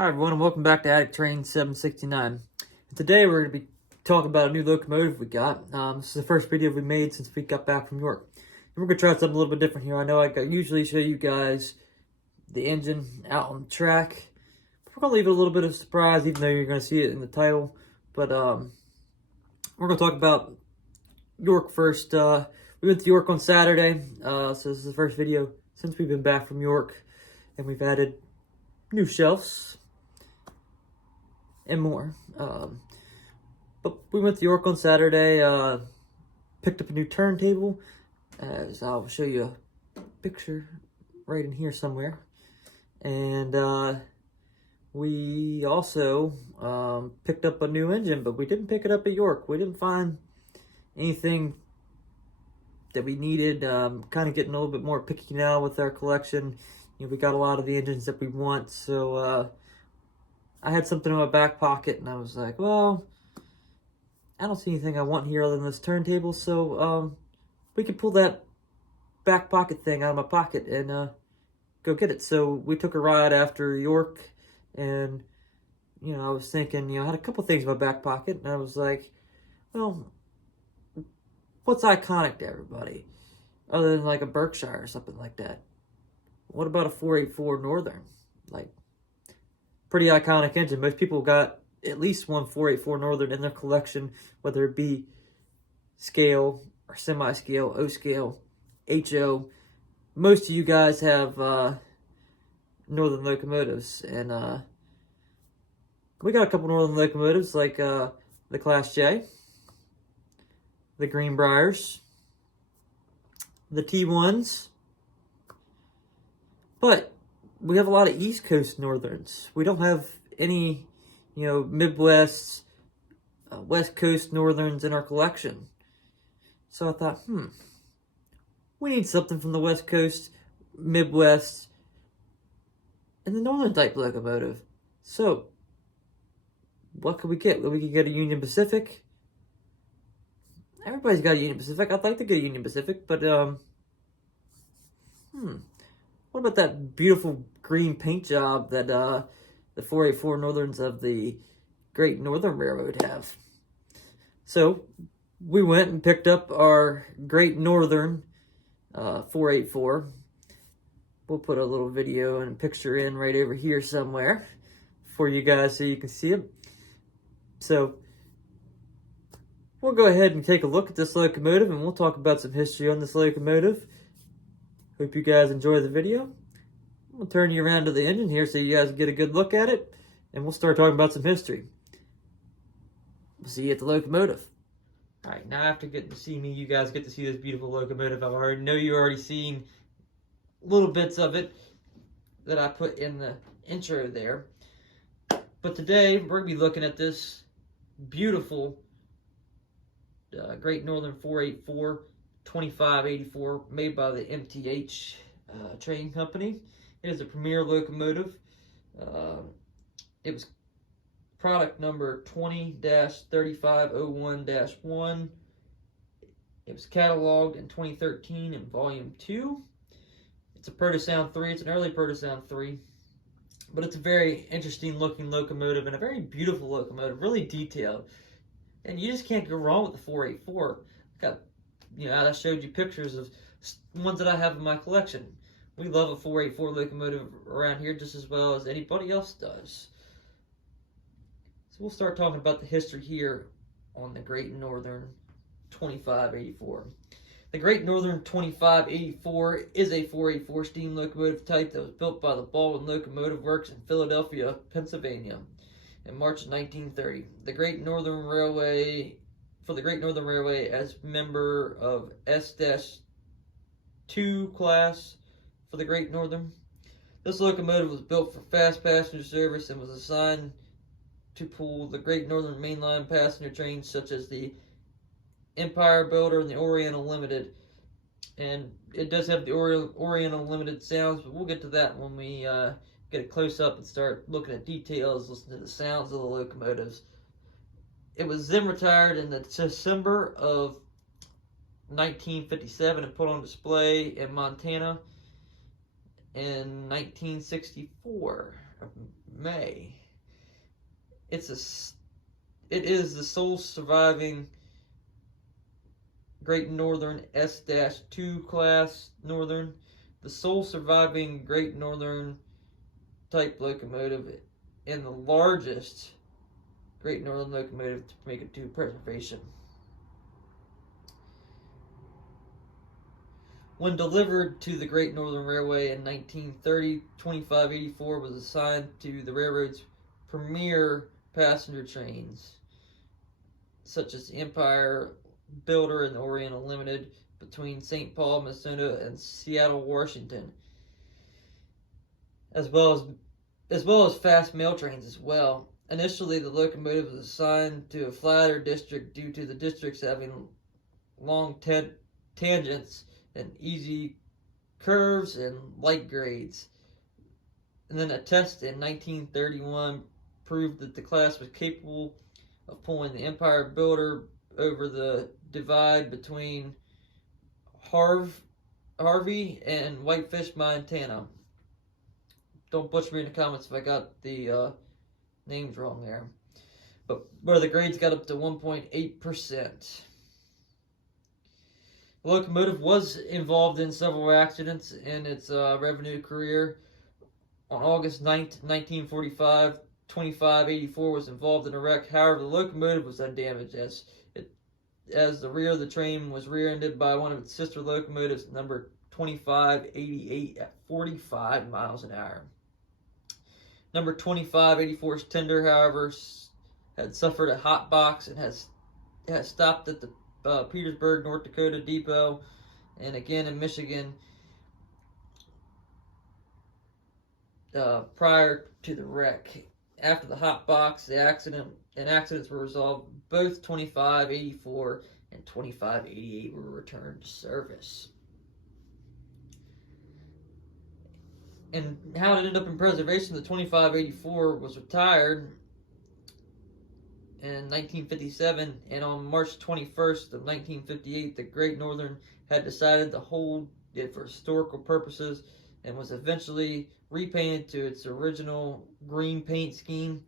Hi everyone, and welcome back to Attic Train 769. And today we're going to be talking about a new locomotive we got. This is the first video we made since we got back from York. And we're going to try something a little bit different here. I know I usually show you guys the engine out on the track. We're going to leave it a little bit of a surprise, even though you're going to see it in the title. But we're going to talk about York first. We went to York on Saturday, so this is the first video since we've been back from York. And we've added new shelves and more. But we went to York on Saturday, picked up a new turntable, as I'll show you a picture right in here somewhere. And we also picked up a new engine, but we didn't pick it up at York. We didn't find anything that we needed. Kind of getting a little bit more picky now with our collection. You know, we got a lot of the engines that we want, so I had something in my back pocket, and I was like, well, I don't see anything I want here other than this turntable, so we could pull that back pocket thing out of my pocket and go get it. So we took a ride after York, and, you know, I was thinking, I had a couple things in my back pocket, and I was like, well, what's iconic to everybody, other than like a Berkshire or something like that? What about a 484 Northern? Like, pretty iconic engine. Most people got at least one 484 Northern in their collection, whether it be scale or semi-scale, O-scale, HO. Most of you guys have Northern locomotives, and we got a couple Northern locomotives like the Class J, the Greenbriers, the T1s, but we have a lot of East Coast Northerns. We don't have any, Midwest, West Coast Northerns in our collection. So I thought, we need something from the West Coast, Midwest, and the Northern type locomotive. So, what could we get? Well, we could get a Union Pacific. Everybody's got a Union Pacific. I'd like to get a Union Pacific, but, what about that beautiful green paint job that the 484 Northerns of the Great Northern Railroad have? So we went and picked up our Great Northern 484. We'll put a little video and picture in right over here somewhere for you guys so you can see it. So we'll go ahead and take a look at this locomotive, and we'll talk about some history on this locomotive. Hope you guys enjoy the video. We'll turn you around to the engine here so you guys get a good look at it, and we'll start talking about some history. We'll see you at the locomotive. All right, now after getting to see me, you guys get to see this beautiful locomotive. I already know you've already seen little bits of it that I put in the intro there. But today, we're going to be looking at this beautiful Great Northern 484 2584 made by the MTH train company. It is a premier locomotive. It was product number 20-3501-1. It was cataloged in 2013 in volume 2. It's a Protosound 3. It's an early Protosound 3. But it's a very interesting looking locomotive and a very beautiful locomotive, really detailed. And you just can't go wrong with the 484. I showed you pictures of ones that I have in my collection. We love a 484 locomotive around here just as well as anybody else does. So we'll start talking about the history here on the Great Northern 2584. The Great Northern 2584 is a 484 steam locomotive type that was built by the Baldwin Locomotive Works in Philadelphia, Pennsylvania in March of 1930. The Great Northern Railway as member of S-2 class for the Great Northern. This locomotive was built for fast passenger service and was assigned to pull the Great Northern mainline passenger trains such as the Empire Builder and the Oriental Limited. And it does have the Oriental Limited sounds, but we'll get to that when we get a close-up and start looking at details, listen to the sounds of the locomotives. It was then retired in the December of 1957 and put on display in Montana in 1964. May. It is the sole surviving Great Northern S-2 class Northern, the sole surviving Great Northern type locomotive, and the largest Great Northern locomotive to make it to preservation. When delivered to the Great Northern Railway in 1930, 2584 was assigned to the railroad's premier passenger trains, such as the Empire Builder and the Oriental Limited, between St. Paul, Minnesota, and Seattle, Washington, as well as fast mail trains as well. Initially, the locomotive was assigned to a flatter district due to the districts having long tangents and easy curves and light grades. And then a test in 1931 proved that the class was capable of pulling the Empire Builder over the divide between Harvey and Whitefish, Montana. Don't butcher me in the comments if I got the names wrong there. But where the grades got up to 1.8%. The locomotive was involved in several accidents in its revenue career. On August 9th, 1945, 2584 was involved in a wreck. However, the locomotive was undamaged as the rear of the train was rear-ended by one of its sister locomotives, number 2588, at 45 miles an hour. Number 2584's tender, however, had suffered a hot box and has stopped at the Petersburg, North Dakota depot, and again in Michigan prior to the wreck. After the hot box, accidents were resolved. Both 2584 and 2588 were returned to service. And how it ended up in preservation, the 2584 was retired in 1957, and on March 21st of 1958, the Great Northern had decided to hold it for historical purposes and was eventually repainted to its original green paint scheme.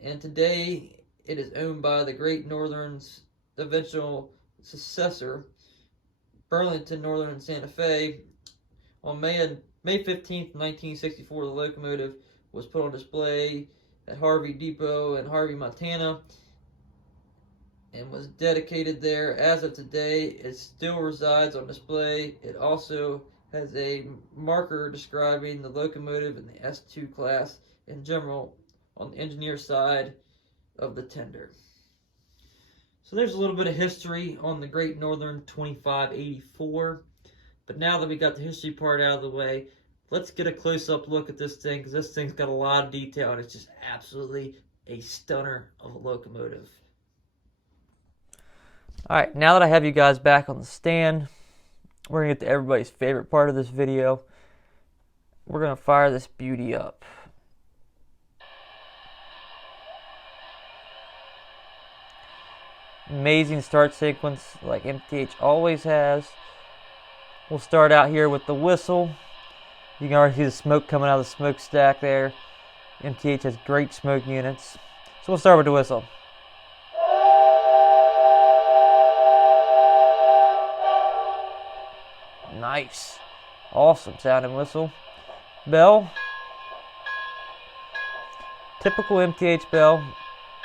And today, it is owned by the Great Northern's eventual successor, Burlington Northern and Santa Fe. On May 15th, 1964, the locomotive was put on display at Harvey Depot in Harvey, Montana, and was dedicated there. As of today, it still resides on display. It also has a marker describing the locomotive in the S-2 class in general on the engineer side of the tender. So there's a little bit of history on the Great Northern 2584. But now that we got the history part out of the way, let's get a close-up look at this thing, because this thing's got a lot of detail, and it's just absolutely a stunner of a locomotive. Alright, now that I have you guys back on the stand, we're going to get to everybody's favorite part of this video. We're going to fire this beauty up. Amazing start sequence like MTH always has. We'll start out here with the whistle. You can already see the smoke coming out of the smokestack there. MTH has great smoke units. So we'll start with the whistle. Nice. Awesome sounding whistle. Bell. Typical MTH bell.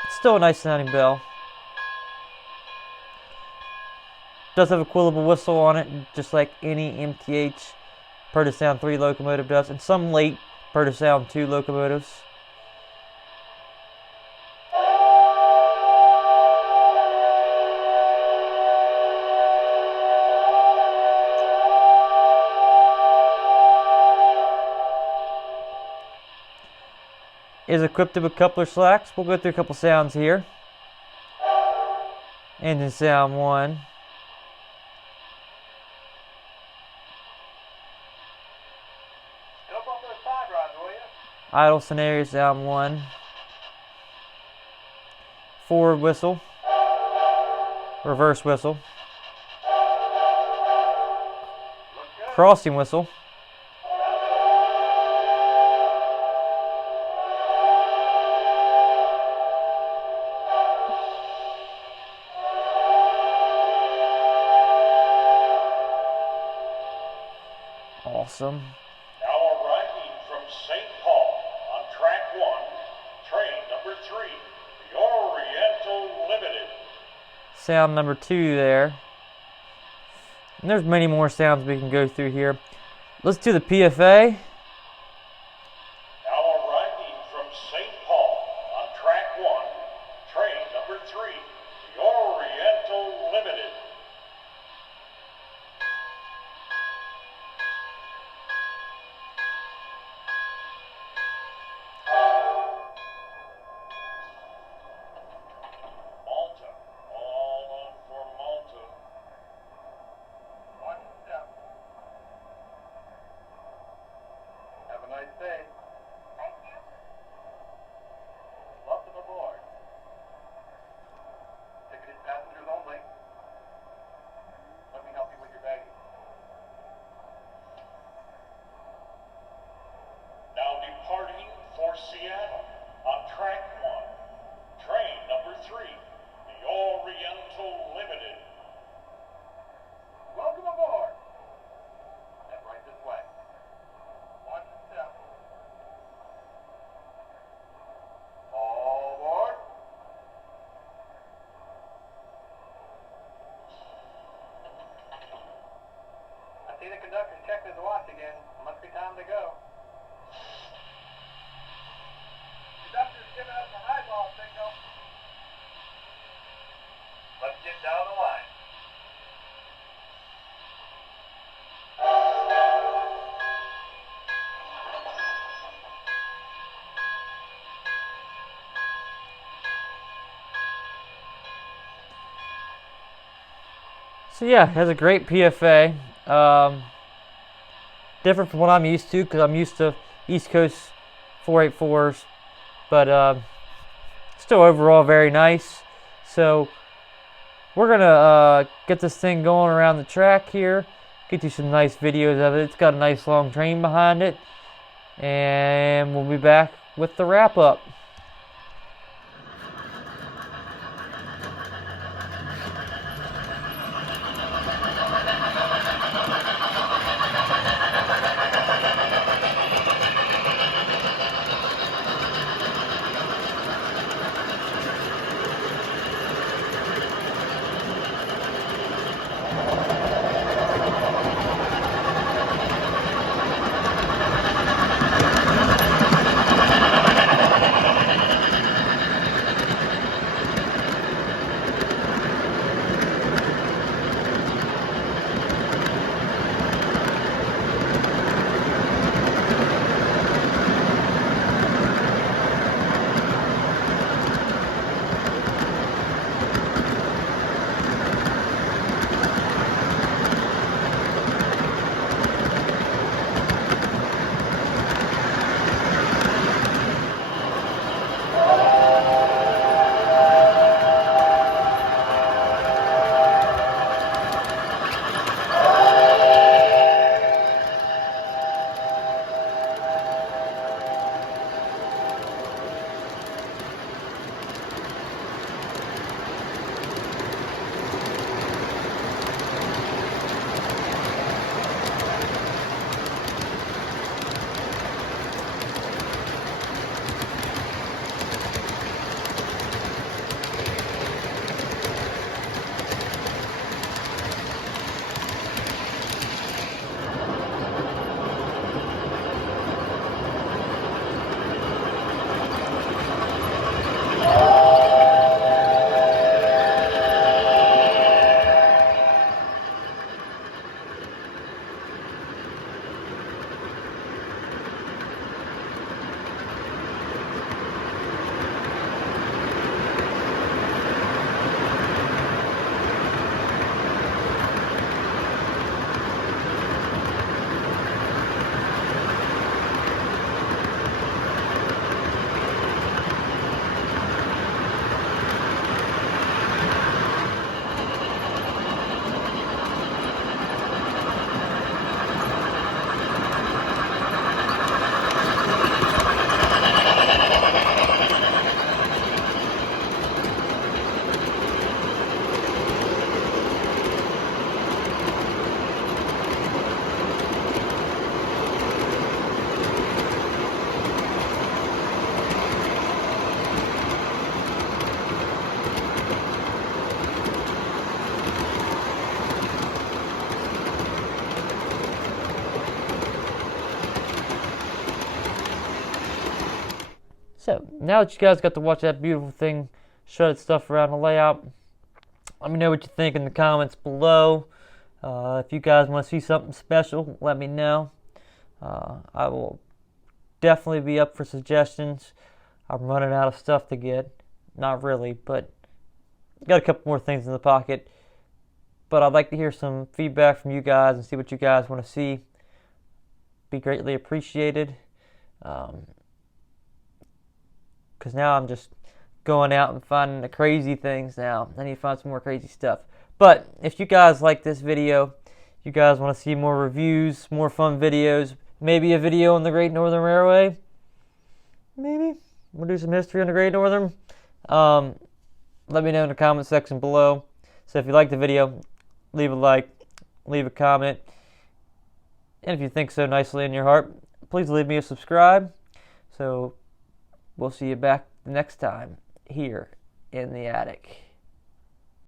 It's still a nice sounding bell. Does have a quillable whistle on it, just like any MTH per to sound 3 locomotive does, and some late per to sound 2 locomotives. Is equipped with coupler slacks. We'll go through a couple sounds here. Engine sound 1. Idle scenario sound 1. Forward whistle. Reverse whistle. Crossing whistle. awesome. Now arriving from St. Paul on track 1, train number 3, the Oriental Limited. Sound number 2 there. And there's many more sounds we can go through here. Let's do the PFA. Now arriving from St. Paul on track 1, train number 3, the Oriental Limited. Malta, all on for Malta. One step. Have a nice day. Thank you. Welcome aboard. Ticketed passengers only. Let me help you with your baggage. Now departing for Seattle on track 1, train number 3, the Oriental Limited. Welcome aboard. Step right this way. One step. All aboard. I see the conductor checking his watch again. Must be time to go. Conductor's giving us a highball signal. Let's get down the line. So yeah, it has a great PFA. Different from what I'm used to, because I'm used to East Coast 484s, but still overall very nice. So we're gonna get this thing going around the track here, get you some nice videos of it. It's got a nice long train behind it, and we'll be back with the wrap up. now that you guys got to watch that beautiful thing shred its stuff around the layout, let me know what you think in the comments below. If you guys want to see something special, let me know. I will definitely be up for suggestions. I'm running out of stuff to get. Not really, but got a couple more things in the pocket. But I'd like to hear some feedback from you guys and see what you guys want to see. Be greatly appreciated. Because now I'm just going out and finding the crazy things now. I need to find some more crazy stuff. But if you guys like this video, you guys want to see more reviews, more fun videos, maybe a video on the Great Northern Railway, maybe we'll do some history on the Great Northern. Let me know in the comment section below. So if you like the video, leave a like, leave a comment, and if you think so nicely in your heart, please leave me a subscribe. So we'll see you back the next time here in the attic.